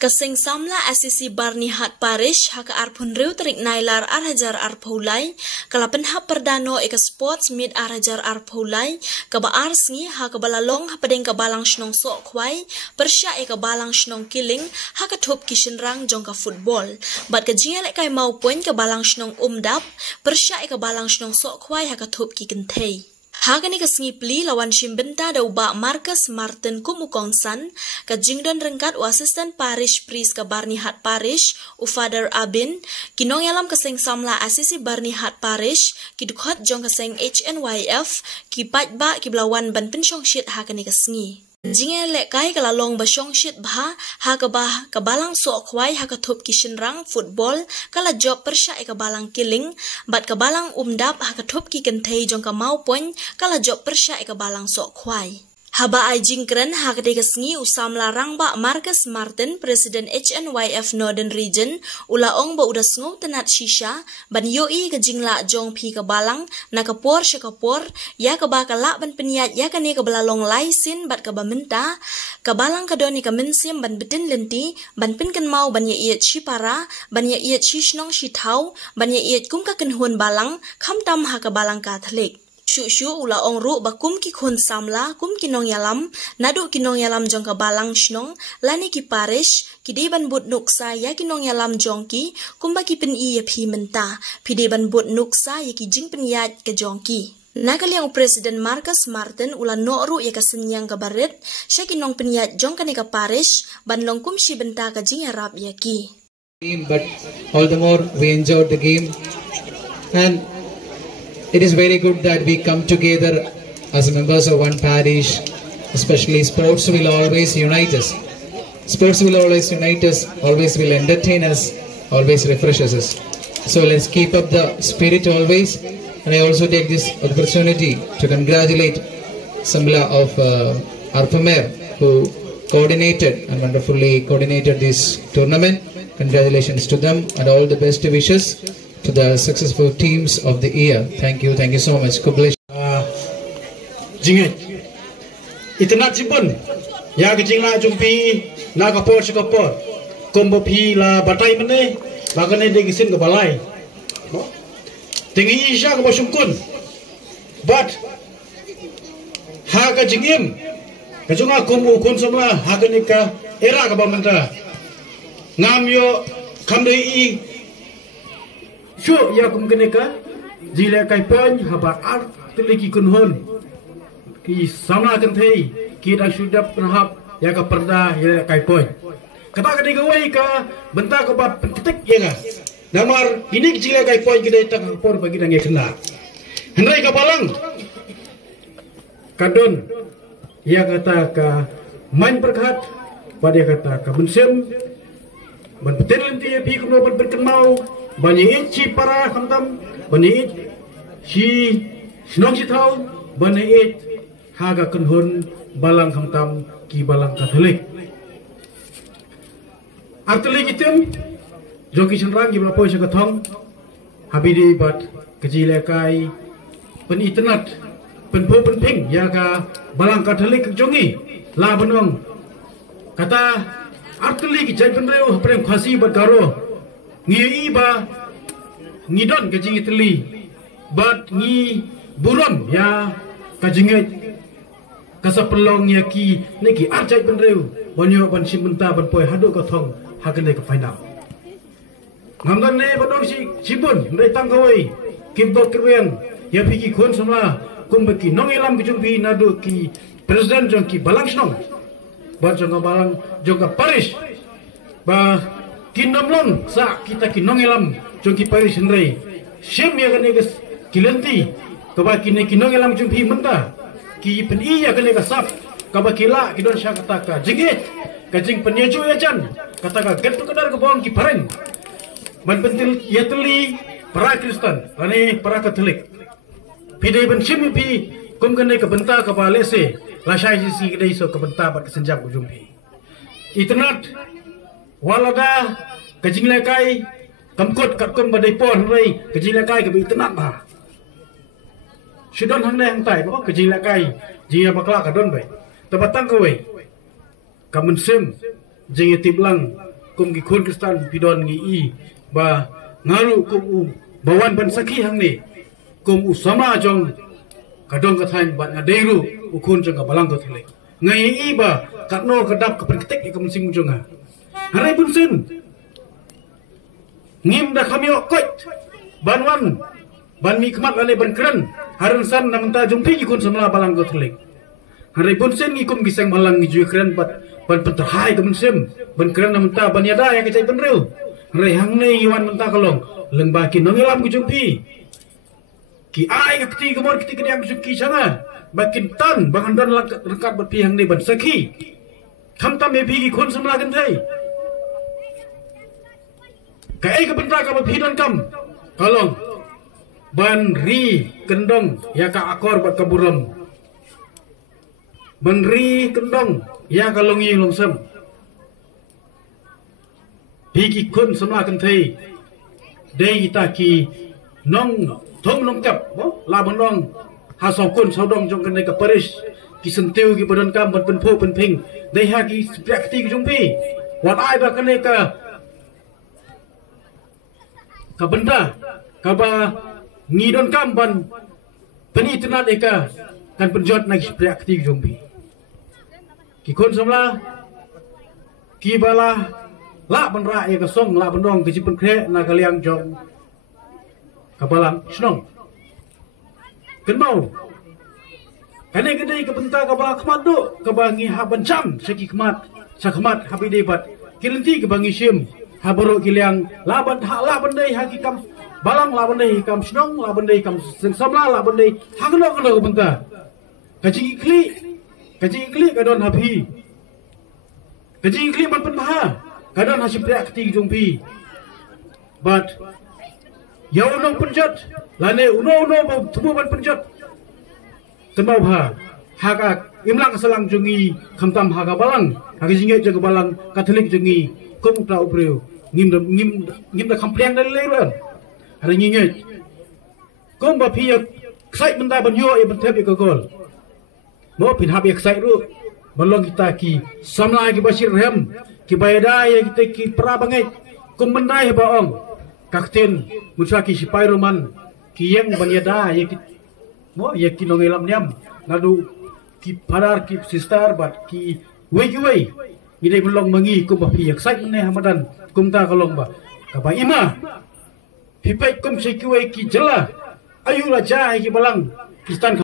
Kasing samla SCC Barnihat Parish haka arpun riu terik nailar arhajar arpaulai kalapen hap perdano eka sports mid arhajar arpaulai kaba arsngi haka balalong hapadeng kabalang shnong sok kwai persya eka balang shnong killing haka top kishin rang jongka football bat ka jingalek kai mau poin kabalang shnong umdap persya eka balang shnong sok kwai haka top ki kentei. Hagani kasngipli lawan shimbenta da uba Marcus Martin Kumukongsan ka jingdon rengkat u assistant parish priest ka Barnihat Parish u Father Abin kinong yalam kaseng samla asisi Barnihat Parish kidukhat jong kaseng HNYF ki patba ki blawan ban pensyong shit hagani kasngi. Jingelek kai kalalong basyong shit bah hakabah kabalang sok kwai hakatop kishin rang football kala job persya kabalang killing bat kabalang umdap hakatop ki kentei jong ka mau poin kala job persya kabalang sok kwai. Haba ai jingkren hakade kasngi usam larang ba Marcus Martin President HNYF Northern Region ulaong ba udas ngau tenat shisha ban yoi ka jingla jong pi kabalang nakapor syakapor ya kabakala ban penyat ya kane kabalalong laisin bat kabamenta kabalang kadoni kaminsim ban betin lenti ban pinkan mau ban ya iet shipara ban ya iet shishnong shithau ban ya iet kum ka kenhun balang khamtam ha kabalang Catholic. Shu ula ong ru bakum ki khun samla kum kinong yalam nadu kinong yalam jong ka balang shnong lani ki parish ki de ban but nuksa ya kinong yalam jong ki kum ba ki pen i ya phi menta phi de ban but nuksa ya ki jing pen yat ka jong ki nakaliang President Marcus Martin ula no ru ya ka senyang ka baret sya kinong pen yat jong ka ni ka parish ban long kum shi benta ka jing arab ya ki. But all the more we enjoyed the game, and it is very good that we come together as members of one parish. Especially sports will always unite us. Sports will always unite us, always will entertain us, always refreshes us. So let's keep up the spirit always. And I also take this opportunity to congratulate Samla of Arpamer who coordinated and wonderfully coordinated this tournament. Congratulations to them and all the best wishes to the successful teams of the year. Thank you so much. God bless. Jinget, itna cipun, ya kejingla jumpi, na kapor sekapor, kombo pi la batai mene, bagane degisin ke balai. Tinggi isya ke bosungkun, but ha kejingim, kejunga kombo kun semula ha kenika era ke bamenta, ngamyo kamdei Syo ya kumkeneka jile kai pon haba art teliki kunhon ki sama kentei ki dak sudap penahap ya ka perda ya kai pon kata ka digawai ka benta ka bat pentik ya ga namar ini jile kai pon gede tak por bagi dange kena hendai ka balang kadon ya kata ka main perkhat pada kata ka bensem ban betel lenti pi kuno ban berkenau banyak ci para khamtam banyak ci snong ci thau banyak haga kenhun balang khamtam ki balang Catholic arteli kitem joki senrang gibla poi sakathong habidi bat kejile kai pen internet pen po pen ping ya ka balang Catholic jongi la benong kata arteli ki jai penreu prem khasi bat garo ngi iba ngidon kajing itli bat ngi buron ya kajing kasapelong ya ki neki arjai penreu banyo ban simenta ban poi hadu ka thong hagane ka final ngamdan ne badong si sibun ndai tangkoi kimbo kirwen ya piki khon samla kumbeki nongelam kijumpi nadu ki president jong ki balang snong bat jong balang jong ka parish ba kinamlon sa kita kinongelam jongki parish hendrai shem ya kane gas kilenti kaba kine kinongelam jumpi menta ki peni ya kane kasap kaba kila kidon sya kata ka jingit kajing penyeju ya jan kata ka getu kadar ke bawang ki pareng man pentil ya teli para Kristen ane para Katolik pidai ben shem pi kum kane ka benta ka balese la syai si kedai so ka benta bat kesenjam jumpi itnat walada kejinglekai kamkot katkom badai pon rei kejinglekai ke bitenat ba sidon hang hang tai bo kejinglekai jia bakla kadon bai tabatang kawai kamun sem jingi tiblang kum ki khon kristan pidon ngi I ba ngaru kum u bawan ban saki hang ni kum u sama jong kadong kathain bat ngaderu ukun jong ka balang ko thele ngai I ba katno kadap ka perketek ka mensing jonga harai bunsin ngim da kami okot banwan ban mi kmat lane ban kren haran san namenta jumpi ikun samla balang ko thele harai bunsin ngi kum gisang balang ngi ju kren bat ban penterhai ka mensim ban kren namenta ban yada ya kecai ban reu harai hang nei iwan menta kalong leng ba ki nongilam ku jumpi ki ai ka kti ka mor kti ka diam ki sanga bakin tan bangan dan rekat bat pi hang nei ban sakhi tham tam me bi ki khon samla kan thai ka ai ka benta ka bi don kam kalong ban ri kendong ya ka akor bat kaburam ban ri kendong ya ka longi longsam bi ki khon samla kan thai dei ta ki nong thong nong kap la ban nong ha so kun so dong jong kan nei ka paris ki sentiu ki badan kam ban pen pho pen phing dei ha ki prakti ki jong pi wat ai ba kan nei ka benda ka ba ngi don kam ban pani tenat eka kan penjot nak prakti ki jong pi ki kon samla ki bala la ban ra e ka song la ban dong ki pen kre na ka liang jong ka balang snong kan mau kane gede ka benta ka ba khmat do ka ba ngi ha ban cham seki khmat sa khmat habi de bat kilenti ka ba ngi sim ha boro ki liang la ban dei ha ki kam balang la ban dei kam snong la ban dei kam seng samla la ban dei ha ka lo ka benta ka ji kli ka don habi ka ji kli man pen ha ka don ha si prakti jong pi but ya unong penjat lane uno ba tubu ban penjat kemau ha ka imlang selang jungi khamtam ha ka balang ha ka jinge jeng balang katolik jungi kum ta upreu ngim da khampleng da leran hari nginge kum ba phi sai benda ban yo e ban thep ka gol mo pin hab ek sai ru balong kita ki samla ki basir rem ki bayada ye kita ki pra bangai kum bendai ba ong kakten musaki sipai roman ki yang banyada ye ki mo ye ki nongelam nyam ngadu ki padar ki sister bat ki wei ide belong mangi kum ba pi yak sai ne hamadan kum ta kalong ba ka ba ima pipai kum sekui ki jela ayu la jai ki balang kistan